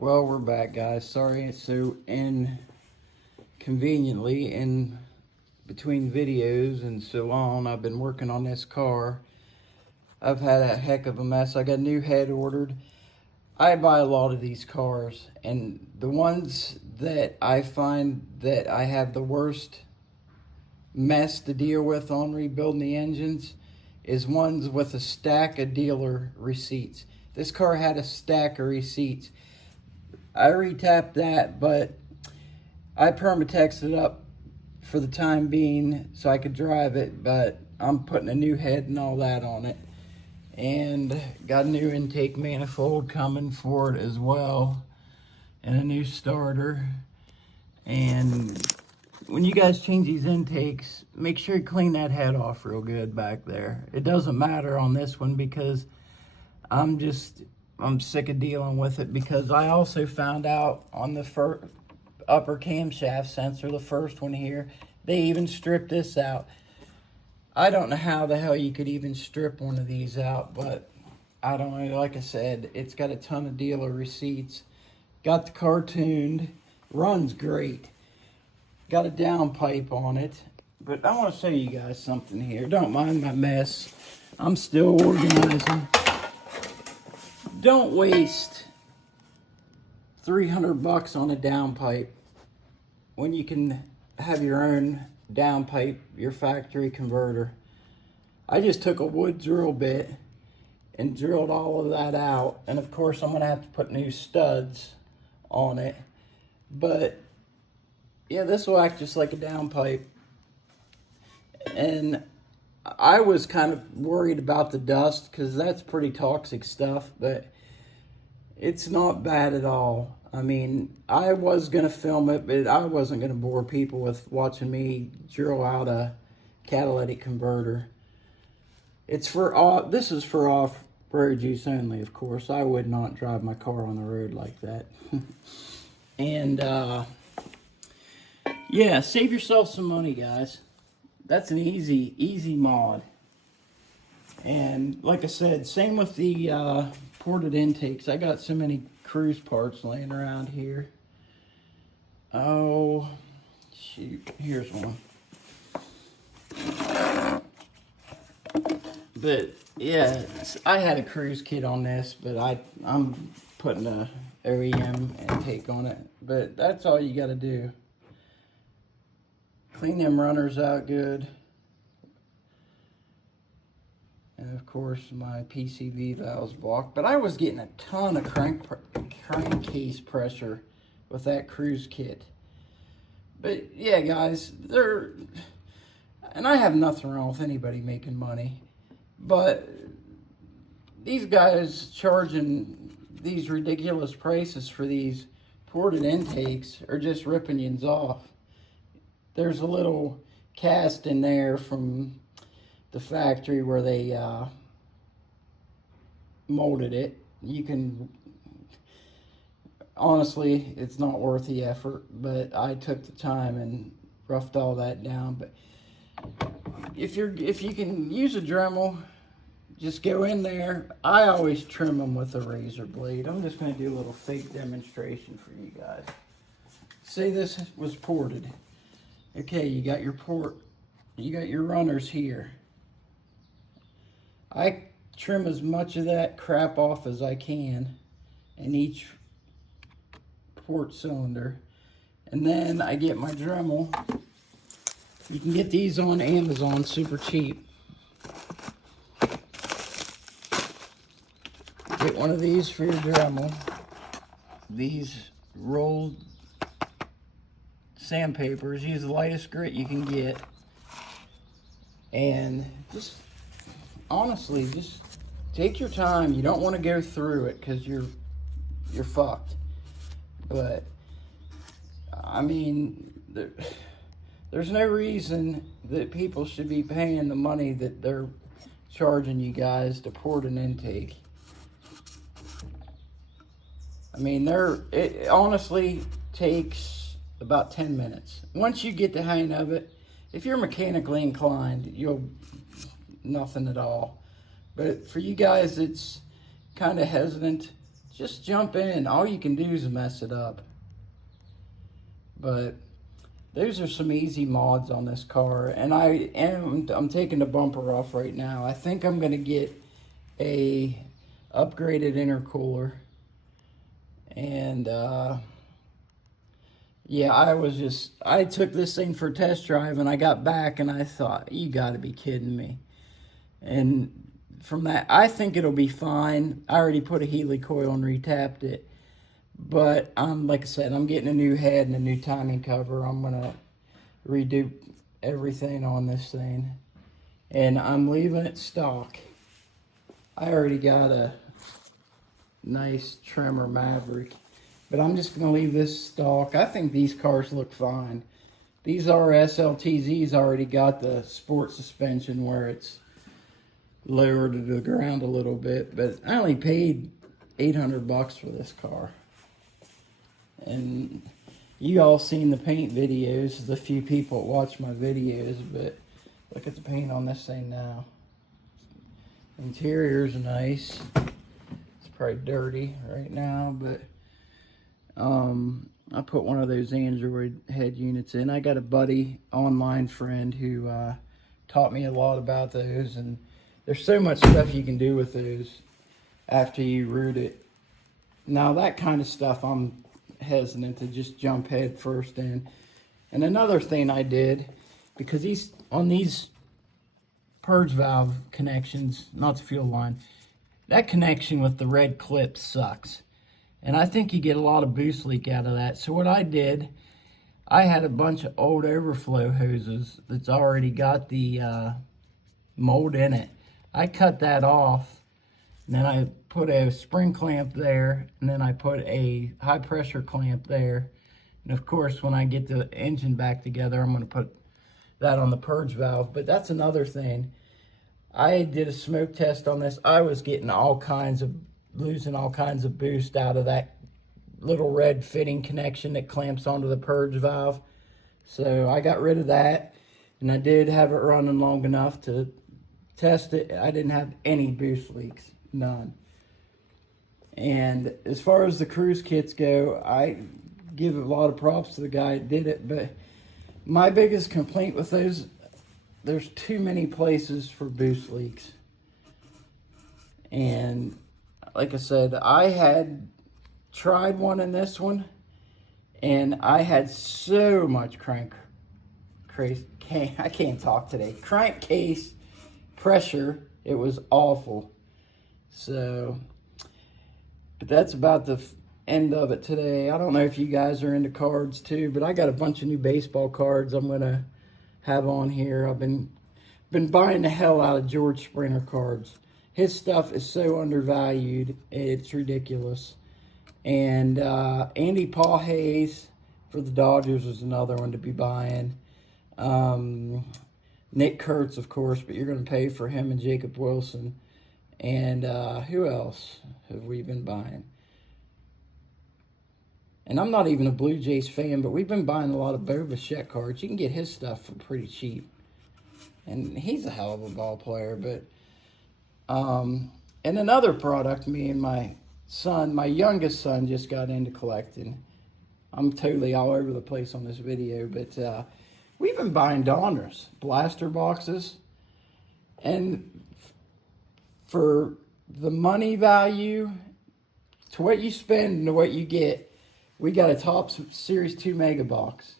Well, we're back, guys. Sorry, so inconveniently in between videos and so on, I've been working on this car. I've had a heck of a mess. I got a new head ordered. I buy a lot of these cars, and the ones that I find that I have the worst mess to deal with on rebuilding the engines is ones with a stack of dealer receipts. This car had a stack of receipts. I retapped that, but I permatexed it up for the time being so I could drive it, but I'm putting a new head and all that on it. And got a new intake manifold coming for it as well, and a new starter. And when you guys change these intakes, make sure you clean that head off real good back there. It doesn't matter on this one because I'm sick of dealing with it, because I also found out on the upper camshaft sensor, the first one here, they even stripped this out. I don't know how the hell you could even strip one of these out, but I don't know. Like I said, it's got a ton of dealer receipts. Got the car tuned, runs great. Got a downpipe on it, but I want to show you guys something here. Don't mind my mess. I'm still organizing. Don't waste $300 on a downpipe when you can have your own downpipe, your factory converter. I just took a wood drill bit and drilled all of that out, and of course I'm gonna have to put new studs on it, but yeah, this will act just like a downpipe. And I was kind of worried about the dust because that's pretty toxic stuff, but it's not bad at all. I mean, I was going to film it, but I wasn't going to bore people with watching me drill out a catalytic converter. This is for off-road use only, of course. I would not drive my car on the road like that. And, yeah, save yourself some money, guys. That's an easy mod. And like I said, same with the ported intakes. I got so many cruise parts laying around here. Oh, shoot. Here's one. But, yeah, I had a cruise kit on this, but I'm putting a OEM intake on it. But that's all you got to do. Clean them runners out good. And of course my PCV valve's blocked. But I was getting a ton of crankcase pressure with that cruise kit. But yeah, guys, and I have nothing wrong with anybody making money, but these guys charging these ridiculous prices for these ported intakes are just ripping yous off. There's a little cast in there from the factory where they molded it. You can, honestly, it's not worth the effort, but I took the time and roughed all that down. But if you can use a Dremel, just go in there. I always trim them with a razor blade. I'm just going to do a little fake demonstration for you guys. Say this was ported. Okay, you got your runners here. I trim as much of that crap off as I can in each port cylinder. And then I get my Dremel. You can get these on Amazon super cheap. Get one of these for your Dremel. These rolled sandpapers. Use the lightest grit you can get. And just honestly, just take your time. You don't want to go through it because you're fucked. But I mean, there's no reason that people should be paying the money that they're charging you guys to port an intake. I mean, it honestly takes about 10 minutes. Once you get the hang of it, if you're mechanically inclined, nothing at all. But for you guys that's kind of hesitant, just jump in. All you can do is mess it up. But those are some easy mods on this car, and I'm taking the bumper off right now. I think I'm gonna get a upgraded intercooler, and yeah, I took this thing for a test drive, and I got back and I thought, you gotta be kidding me. And from that, I think it'll be fine. I already put a Healy coil and retapped it. But like I said, I'm getting a new head and a new timing cover. I'm gonna redo everything on this thing, and I'm leaving it stock. I already got a nice Tremor Maverick, but I'm just gonna leave this stock. I think these cars look fine. These RS LTZs already got the sport suspension where it's lower to the ground a little bit, but I only paid $800 for this car. And you all seen the paint videos, the few people that watch my videos, but look at the paint on this thing now. Interior's nice. It's probably dirty right now, but I put one of those Android head units in. I got a buddy, online friend, who taught me a lot about those, and there's so much stuff you can do with those after you root it. Now that kind of stuff I'm hesitant to just jump head first in. And another thing I did, because on these purge valve connections, not the fuel line, that connection with the red clip sucks. And I think you get a lot of boost leak out of that. So what I did, I had a bunch of old overflow hoses that's already got the mold in it. I cut that off, and then I put a spring clamp there, and then I put a high pressure clamp there. And of course, when I get the engine back together, I'm gonna put that on the purge valve. But that's another thing. I did a smoke test on this. I was getting losing all kinds of boost out of that little red fitting connection that clamps onto the purge valve. So I got rid of that, and I did have it running long enough to test it. I didn't have any boost leaks, none. And as far as the cruise kits go, I give a lot of props to the guy that did it, but my biggest complaint with those, there's too many places for boost leaks. And like I said, I had tried one in this one, and I had so much crankcase pressure, it was awful. So, but that's about the end of it today. I don't know if you guys are into cards too, but I got a bunch of new baseball cards I'm gonna have on here. I've been buying the hell out of George Springer cards. His stuff is so undervalued, it's ridiculous. And Andy Pages for the Dodgers is another one to be buying. Nick Kurtz, of course, but you're going to pay for him and Jacob Wilson. And who else have we been buying? And I'm not even a Blue Jays fan, but we've been buying a lot of Bo Bichette cards. You can get his stuff for pretty cheap. And he's a hell of a ball player. But and another product me and my youngest son, just got into collecting. I'm totally all over the place on this video, but we've been buying Donners, blaster boxes. And for the money value, to what you spend and to what you get, we got a top Series 2 Mega Box.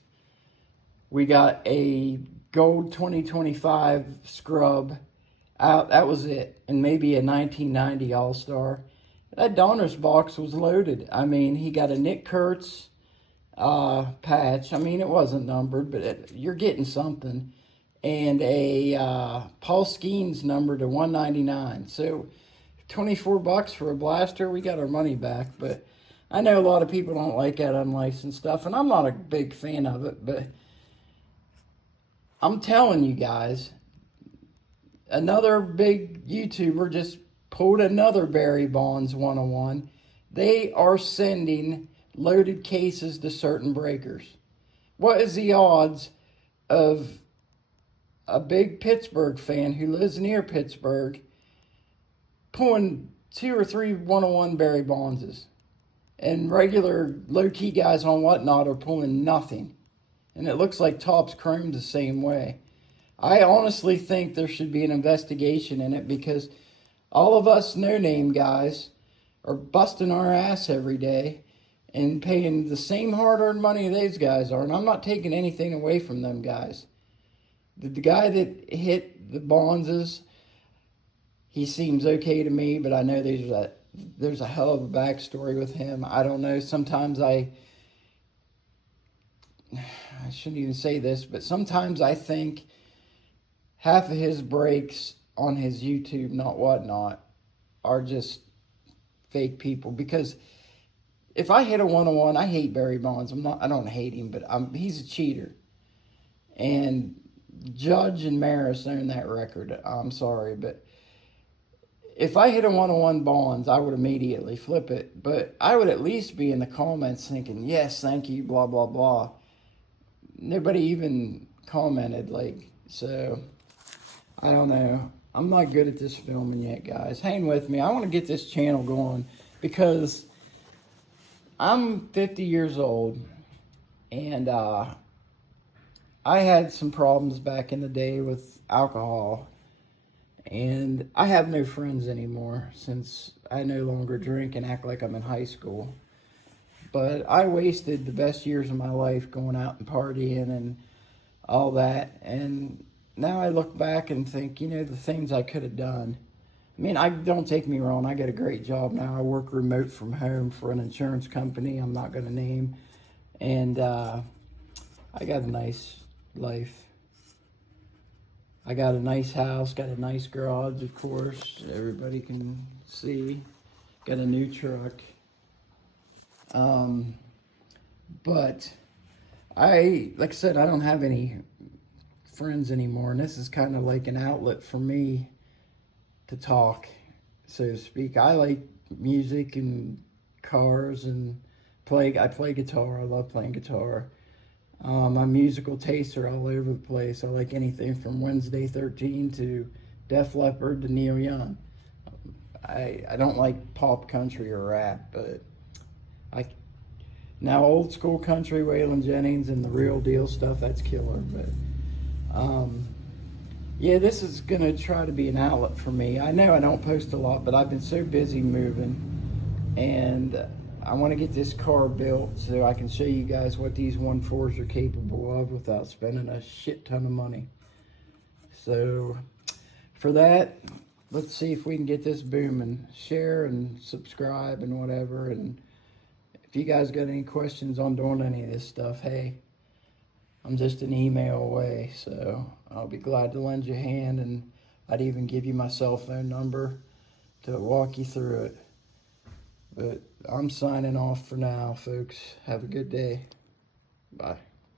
We got a gold 2025 scrub. That was it. And maybe a 1990 All-Star. That Donner's box was loaded. I mean, he got a Nick Kurtz patch. I mean, it wasn't numbered, but you're getting something. And a Paul Skeens number to 199. So $24 for a blaster. We got our money back. But I know a lot of people don't like that unlicensed stuff, and I'm not a big fan of it. But I'm telling you guys, another big YouTuber just pulled another Barry Bonds 101. They are sending loaded cases to certain breakers. What is the odds of a big Pittsburgh fan who lives near Pittsburgh pulling 2 or 3 101 Barry Bondses? And regular low-key guys on Whatnot are pulling nothing. And it looks like Topps chromed the same way. I honestly think there should be an investigation in it, because all of us no-name guys are busting our ass every day and paying the same hard-earned money those guys are. And I'm not taking anything away from them guys. The guy that hit the Bonzes, he seems okay to me, but I know there's a hell of a backstory with him. I don't know. Sometimes I shouldn't even say this, but sometimes I think half of his breaks on his YouTube, not Whatnot, are just fake people. Because if I hit a 101, I hate Barry Bonds. I don't hate him, but he's a cheater. And Judge and Maris own that record. I'm sorry, but if I hit a 101 Bonds, I would immediately flip it. But I would at least be in the comments thinking, yes, thank you, blah, blah, blah. Nobody even commented, so I don't know. I'm not good at this filming yet, guys. Hang with me. I want to get this channel going because I'm 50 years old, and I had some problems back in the day with alcohol, and I have no friends anymore since I no longer drink and act like I'm in high school. But I wasted the best years of my life going out and partying and all that, and now I look back and think, the things I could have done. I mean, don't take me wrong, I got a great job now. I work remote from home for an insurance company I'm not going to name, and I got a nice life. I got a nice house, got a nice garage, of course, everybody can see. Got a new truck. But like I said, I don't have any friends anymore, and this is kind of like an outlet for me to talk, so to speak. I like music and cars and I play guitar. I love playing guitar. My musical tastes are all over the place. I like anything from Wednesday 13 to Def Leppard to Neil Young. I don't like pop country or rap, but now old school country, Waylon Jennings and the real deal stuff, that's killer. But yeah, this is gonna try to be an outlet for me. I know I don't post a lot, but I've been so busy moving, and I want to get this car built so I can show you guys what these 1.4s are capable of without spending a shit ton of money. So for that, let's see if we can get this booming. Share and subscribe and whatever. And if you guys got any questions on doing any of this stuff, hey, I'm just an email away, so I'll be glad to lend you a hand, and I'd even give you my cell phone number to walk you through it. But I'm signing off for now, folks. Have a good day. Bye.